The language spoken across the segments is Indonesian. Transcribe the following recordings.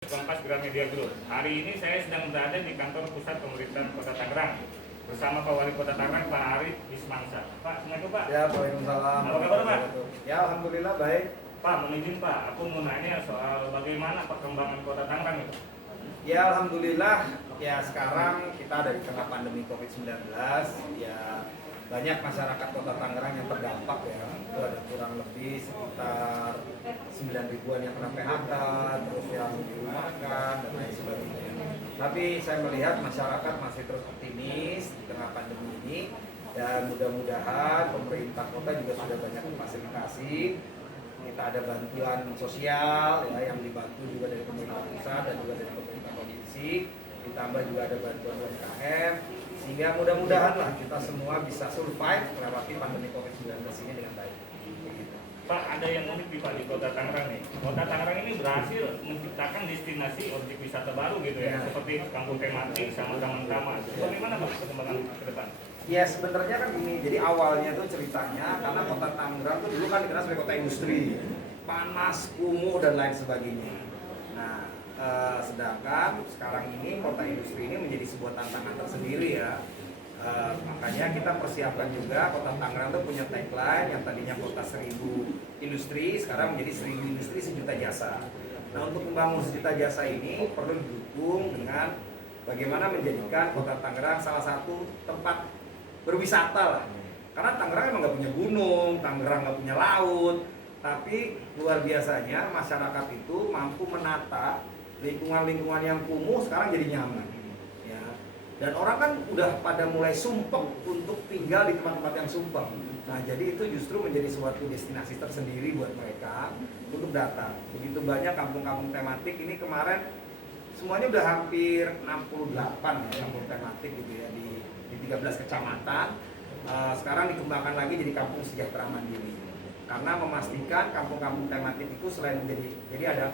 Kompas Gramedia Group. Hari ini saya sedang berada di kantor pusat pemerintahan Kota Tangerang bersama Pak Wali Kota Tangerang, Pak Arif Bismansa. Pak, Assalamualaikum Pak. Ya, Waalaikumsalam. Apa kabar Pak? Ya, Alhamdulillah baik. Pak, mohon izin Pak, aku mau nanya soal bagaimana perkembangan Kota Tangerang itu. Ya, Alhamdulillah. Ya, sekarang kita ada di tengah pandemi COVID-19. Ya, banyak masyarakat Kota Tangerang yang terdampak ya. Itu ada kurang lebih sekitar 9 ribuan yang kena PHK, terus yang dirumahkan dan lain sebagainya. Tapi saya melihat masyarakat masih terus optimis di tengah pandemi ini, dan mudah-mudahan pemerintah kota juga sudah banyak memfasilitasi. Kita ada bantuan sosial ya, yang dibantu juga dari pemerintah pusat dan juga dari pemerintah provinsi, ditambah juga ada bantuan UMKM, sehingga mudah-mudahan lah kita semua bisa survive melewati pandemi COVID-19 ini dengan baik. Pak, ada yang unik di Pak di Kota Tangerang nih. Kota Tangerang ini berhasil menciptakan destinasi objek wisata baru gitu ya, seperti kampung tematik sama taman-taman. Bagaimana Pak perkembangan ke depan? Ya sebenarnya kan gini, jadi awalnya tuh ceritanya karena Kota Tangerang tuh dulu kan dikenal sebagai kota industri, panas, kumuh dan lain sebagainya. Nah, sedangkan sekarang ini kota industri ini menjadi sebuah tantangan tersendiri ya. Makanya kita persiapkan juga Kota Tangerang tuh punya tagline yang tadinya kota 1000 industri, sekarang menjadi 1000 industri 1.000.000 jasa. Nah, untuk membangun 1.000.000 jasa ini perlu didukung dengan bagaimana menjadikan Kota Tangerang salah satu tempat berwisata lah. Karena Tangerang emang nggak punya gunung, Tangerang nggak punya laut, tapi luar biasanya masyarakat itu mampu menata lingkungan-lingkungan yang kumuh sekarang jadi nyaman. Ya. Dan orang kan udah pada mulai sumpek untuk tinggal di tempat-tempat yang sumpek. Nah, jadi itu justru menjadi suatu destinasi tersendiri buat mereka untuk datang. Begitu banyak kampung-kampung tematik ini kemarin semuanya udah hampir 68 ya, kampung tematik gitu ya di 13 kecamatan. Sekarang dikembangkan lagi jadi kampung sejahtera mandiri. Karena memastikan kampung-kampung tematik itu selain jadi ada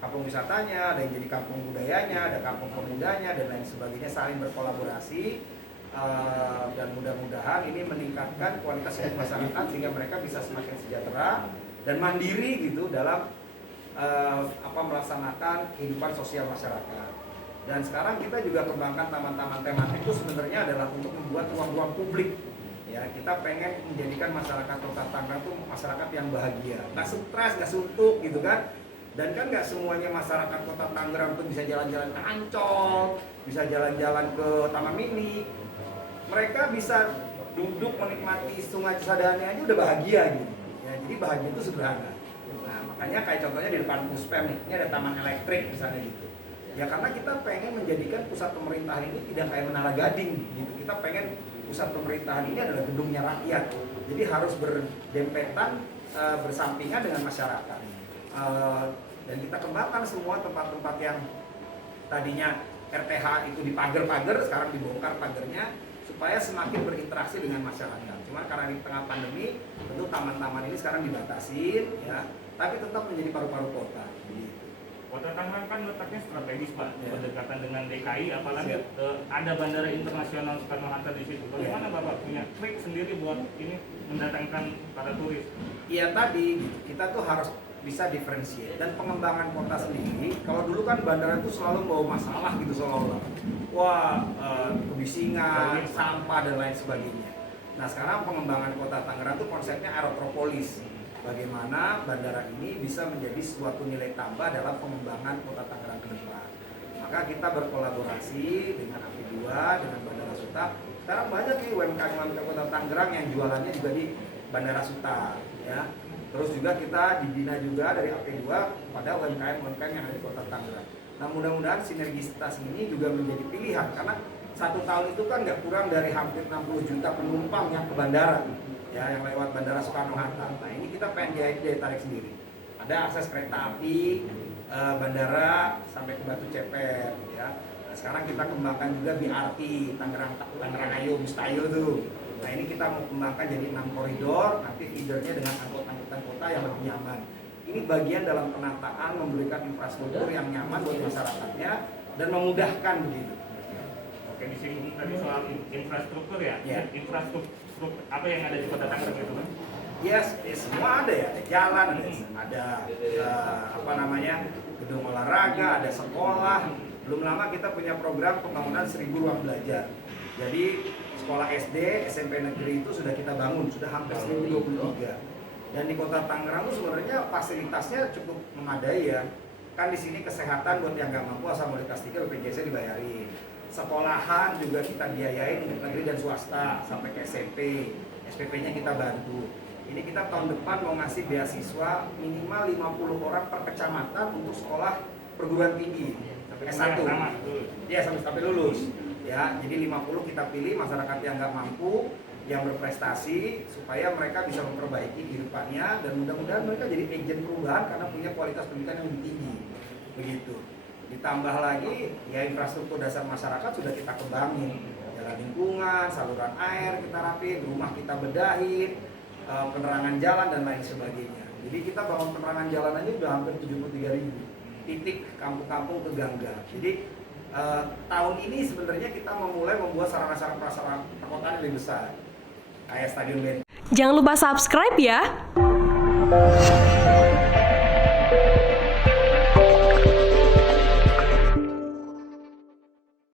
kampung wisatanya, ada yang jadi kampung budayanya, ada kampung pemudanya dan lain sebagainya, saling berkolaborasi. Dan mudah-mudahan ini meningkatkan kualitas hidup masyarakat sehingga mereka bisa semakin sejahtera dan mandiri gitu dalam melaksanakan kehidupan sosial masyarakat. Dan sekarang kita juga kembangkan taman-taman tematik itu sebenarnya adalah untuk membuat ruang-ruang publik. Ya, kita pengen menjadikan masyarakat Kota Tangerang itu masyarakat yang bahagia, nggak stres, nggak suntuk gitu kan. Dan kan nggak semuanya masyarakat Kota Tangerang itu bisa jalan-jalan ke Ancol, bisa jalan-jalan ke Taman Mini. Mereka bisa duduk menikmati Sungai Cisadane aja udah bahagia gitu. Ya, jadi bahagia itu sederhana. Nah, makanya kayak contohnya di depan Puspem nih, ini ada taman elektrik misalnya gitu. Ya karena kita pengen menjadikan pusat pemerintahan ini tidak kayak Menara Gading gitu. Kita pengen pusat pemerintahan ini adalah gedungnya rakyat. Jadi harus berdempetan, bersampingan dengan masyarakat. Dan kita kembangkan semua tempat-tempat yang tadinya RTH itu dipagar-pagar, sekarang dibongkar pagarnya supaya semakin berinteraksi dengan masyarakat. Cuma karena di tengah pandemi, tentu taman-taman ini sekarang dibatasin, ya, tapi tetap menjadi paru-paru kota. Kota Tangerang kan letaknya strategis Pak, ya, berdekatan dengan DKI, apalagi ada Bandara Internasional Soekarno-Hatta di situ. Bagaimana Bapak punya trik sendiri buat ini mendatangkan para turis? Iya tadi kita tuh harus bisa diferensiasi dan pengembangan kota sendiri. Kalau dulu kan bandara itu selalu bawa masalah gitu seolah-olah, kebisingan, sampah dan lain sebagainya. Nah sekarang pengembangan kota Tangerang itu konsepnya aerotropolis. Bagaimana bandara ini bisa menjadi suatu nilai tambah dalam pengembangan Kota Tangerang ke depan. Maka kita berkolaborasi dengan AP2, dengan Bandara Suta. Sekarang banyak nih UMKM Kota Tangerang yang jualannya juga di Bandara Suta, ya. Terus juga kita dibina juga dari AP2 pada UMKM yang ada di Kota Tangerang. Nah mudah-mudahan sinergisitas ini juga menjadi pilihan karena 1 tahun itu kan nggak kurang dari hampir 60 juta penumpang yang ke bandara. Ya, yang lewat Bandara Soekarno-Hatta. Nah ini kita pengen daya tarik sendiri. Ada akses kereta api, bandara sampai ke Batu Ceper. Ya. Nah, sekarang kita kembangkan juga BRT Tangerang Ayo Mustayo tuh. Nah ini kita mau kembangkan jadi 6 koridor, nanti feedernya dengan angkutan kota yang lebih nyaman. Ini bagian dalam penataan memberikan infrastruktur yang nyaman buat masyarakatnya dan memudahkan begitu. Oke, disinggung tadi soal infrastruktur ya. Infrastruktur apa yang ada di Kota Tangerang itu Pak? Yes, semua ada ya, ada jalan, ada gedung olahraga, ada sekolah. Belum lama kita punya program pembangunan 1000 ruang belajar. Jadi sekolah SD, SMP negeri itu sudah kita bangun, sudah hampir 1023. Dan di Kota Tangerang itu sebenarnya fasilitasnya cukup memadai ya. Kan di sini kesehatan buat yang nggak mampu asal mulai kelas 3 BPJS dibayarin. Sekolahan juga kita biayain untuk negeri dan swasta sampai ke SMP. SPP-nya kita bantu. Ini kita tahun depan mau ngasih beasiswa minimal 50 orang per kecamatan untuk sekolah perguruan tinggi S1. Ya, sampai lulus. Ya, jadi 50 kita pilih masyarakat yang nggak mampu, yang berprestasi supaya mereka bisa memperbaiki kehidupannya dan mudah-mudahan mereka jadi agen perubahan karena punya kualitas pendidikan yang lebih tinggi. Begitu. Ditambah lagi ya infrastruktur dasar masyarakat sudah kita kembangin. Jalan lingkungan, saluran air kita rapiin, rumah kita bedahin, penerangan jalan dan lain sebagainya. Jadi kita bangun penerangan jalan aja udah hampir 73.000 titik kampung-kampung ke gangga. Jadi tahun ini sebenarnya kita memulai membuat sarana-sarana prasarana perkotaan yang lebih besar. Kayak Stadion BNPB. Jangan lupa subscribe ya.